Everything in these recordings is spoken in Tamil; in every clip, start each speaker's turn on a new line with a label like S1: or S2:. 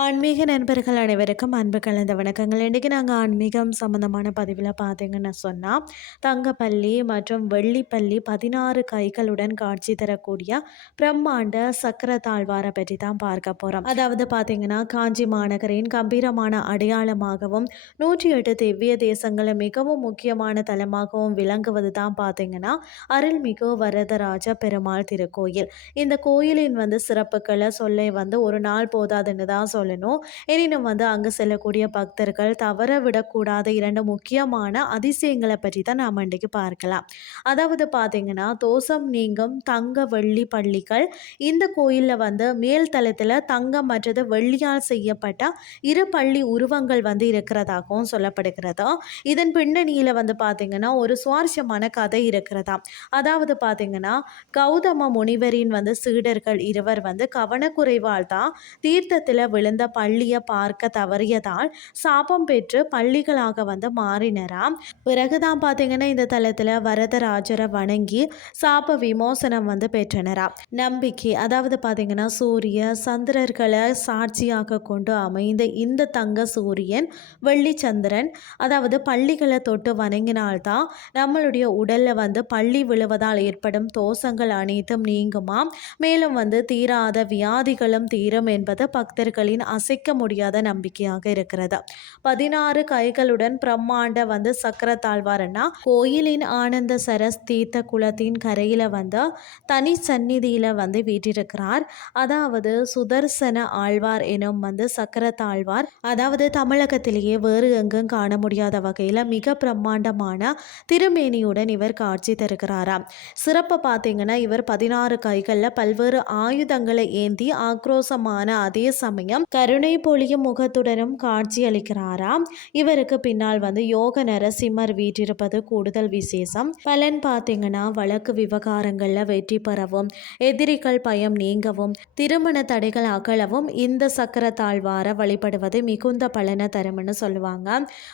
S1: ஆன்மீக நண்பர்கள் அனைவருக்கும் அன்பு கலந்த வணக்கங்கள். இன்றைக்கி நாங்கள் ஆன்மீகம் சம்மந்தமான பதிவில் பார்த்தீங்கன்னு சொன்னால் தங்கப்பள்ளி மற்றும் வெள்ளிப்பள்ளி பதினாறு கைகளுடன் காட்சி தரக்கூடிய பிரம்மாண்ட சக்கர தாழ்வாரை பற்றி தான் பார்க்க போகிறோம் அதாவது பார்த்தீங்கன்னா காஞ்சி மாநகரின் கம்பீரமான அடையாளமாகவும் நூற்றி எட்டு திவ்ய தேசங்களில் மிகவும் முக்கியமான தலமாகவும் விளங்குவது தான் பார்த்தீங்கன்னா அருள்மிகு வரதராஜ பெருமாள் திருக்கோயில். இந்த கோயிலின் வந்து சிறப்புகளை சொல்ல வந்து ஒரு நாள் போதாதுன்னு தான் சொல்ல சொல்லணும். எனினும் வந்து அங்கே செல்லக்கூடிய பக்தர்கள் தவற விடக்கூடாத இரண்டு முக்கியமான அதிசயங்களை பற்றி தான் நாம் இன்றைக்கு பார்க்கலாம். அதாவது பார்த்தீங்கன்னா தோசம் நீங்கும் தங்க வெள்ளி பள்ளிகள். இந்த கோயிலில் வந்து மேல் தளத்தில் தங்கம் மற்றது வெள்ளியால் செய்யப்பட்ட இரு பள்ளி உருவங்கள் வந்து இருக்கிறதாகவும் சொல்லப்படுகிறதா. இதன் பின்னணியில் வந்து பார்த்தீங்கன்னா ஒரு சுவாரஸ்யமான கதை இருக்கிறதா? அதாவது பார்த்தீங்கன்னா கௌதம முனிவரின் வந்து சீடர்கள் இருவர் வந்து கவனக்குறைவால் தான் தீர்த்தத்தில் விழுந்த பள்ளியை பார்க்க தவறியதால் சாபம் பெற்று பள்ளிகளாக வந்து மாறினராம். பிறகுதான் பார்த்தீங்கன்னா இந்த தளத்தில் வரதராஜரை வணங்கி சாப விமோசனம் வந்து பெற்றனராம். நம்பிக்கை அதாவது பார்த்தீங்கன்னா சூரிய சந்திரர்களை சாட்சியாக கொண்டு அமைந்த இந்த தங்க சூரியன் வெள்ளிச்சந்திரன் அதாவது பள்ளிகளை தொட்டு வணங்கினால்தான் நம்மளுடைய உடலில் வந்து பள்ளி விழுவதால் ஏற்படும் தோஷங்கள் அனைத்தும் நீங்குமாம். மேலும் வந்து தீராத வியாதிகளும் தீரும் என்பது பக்தர்களின் அசைக்க முடியாத நம்பிக்கையாக இருக்கிறது. பதினாறு கைகளுடன் பிரம்மாண்ட வந்து சக்கர தாழ்வாரன்னா கோயிலின் ஆனந்த சரஸ் தீர்த்த குளத்தின் கரையில் வந்து தனி சந்நிதியில் வந்து வீட்டிருக்கிறார் அதாவது சுதர்சன ஆழ்வார் எனும் வந்து சக்கர தாழ்வார். அதாவது தமிழகத்திலேயே வேறு எங்கும் காண முடியாத வகையில் மிக பிரம்மாண்டமான திருமேனியுடன் இவர் காட்சி தருகிறாராம் சிறப்பு பார்த்தீங்கன்னா இவர் பதினாறு கைகளில் பல்வேறு ஆயுதங்களை ஏந்தி ஆக்ரோசமான அதே சமயம் கருணை பொழியும் முகத்துடனும் காட்சி அளிக்கிறாராம். இவருக்கு பின்னால் வந்து யோக நரசிம்மர் வீற்றிருப்பது கூடுதல் விசேஷம். பலன் பார்த்தீங்கன்னா வழக்கு விவகாரங்களில் வெற்றி பெறவும் எதிரிகள் பயம் நீங்கவும் திருமண தடைகள் அகலவும் இந்த சக்கர தாழ்வார வழிபடுவது மிகுந்த பலனை தரும்னு சொல்லுவாங்க.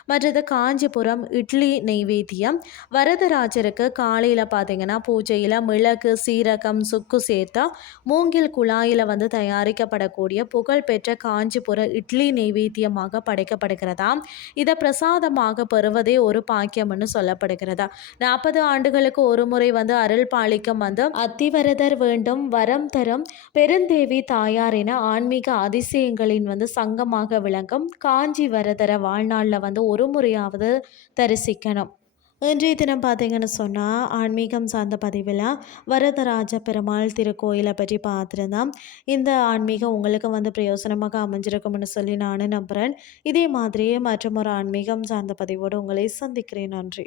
S1: மற்றது காஞ்சிபுரம் இட்லி நெய்வேத்தியம். வரதராஜருக்கு காலையில் பார்த்தீங்கன்னா பூஜையில் மிளகு சீரகம் சுக்கு சேர்த்தா மூங்கில் குழாயில் வந்து தயாரிக்கப்படக்கூடிய புகழ்பெற்ற காஞ்சிபுர இட்லி நெய்வேத்தியமாக படைக்கப்படுகிறதா? இதை பிரசாதமாக பெறுவதே ஒரு பாக்கியம்னு சொல்லப்படுகிறதா? நாற்பது ஆண்டுகளுக்கு ஒரு முறை வந்து அருள் பாலிக்கும் வந்து அத்திவரதர் வேண்டும் வரம் தரும் பெருந்தேவி தாயார் என ஆன்மீக அதிசயங்களின் வந்து சங்கமாக விளங்கும் காஞ்சி வரதர வாழ்நாளில் வந்து ஒரு முறையாவது தரிசிக்கணும். இன்றைய தினம் பார்த்தீங்கன்னு சொன்னால் ஆன்மீகம் சார்ந்த பதிவில் வரதராஜ பெருமாள் திருக்கோயிலை பற்றி பார்த்துருந்தோம். இந்த ஆன்மீகம் உங்களுக்கு வந்து பிரயோசனமாக அமைஞ்சிருக்கும்னு சொல்லி நானும் நம்புகிறேன் இதே மாதிரியே மற்றும் ஒரு ஆன்மீகம் சார்ந்த பதிவோடு உங்களை சந்திக்கிறேன். நன்றி.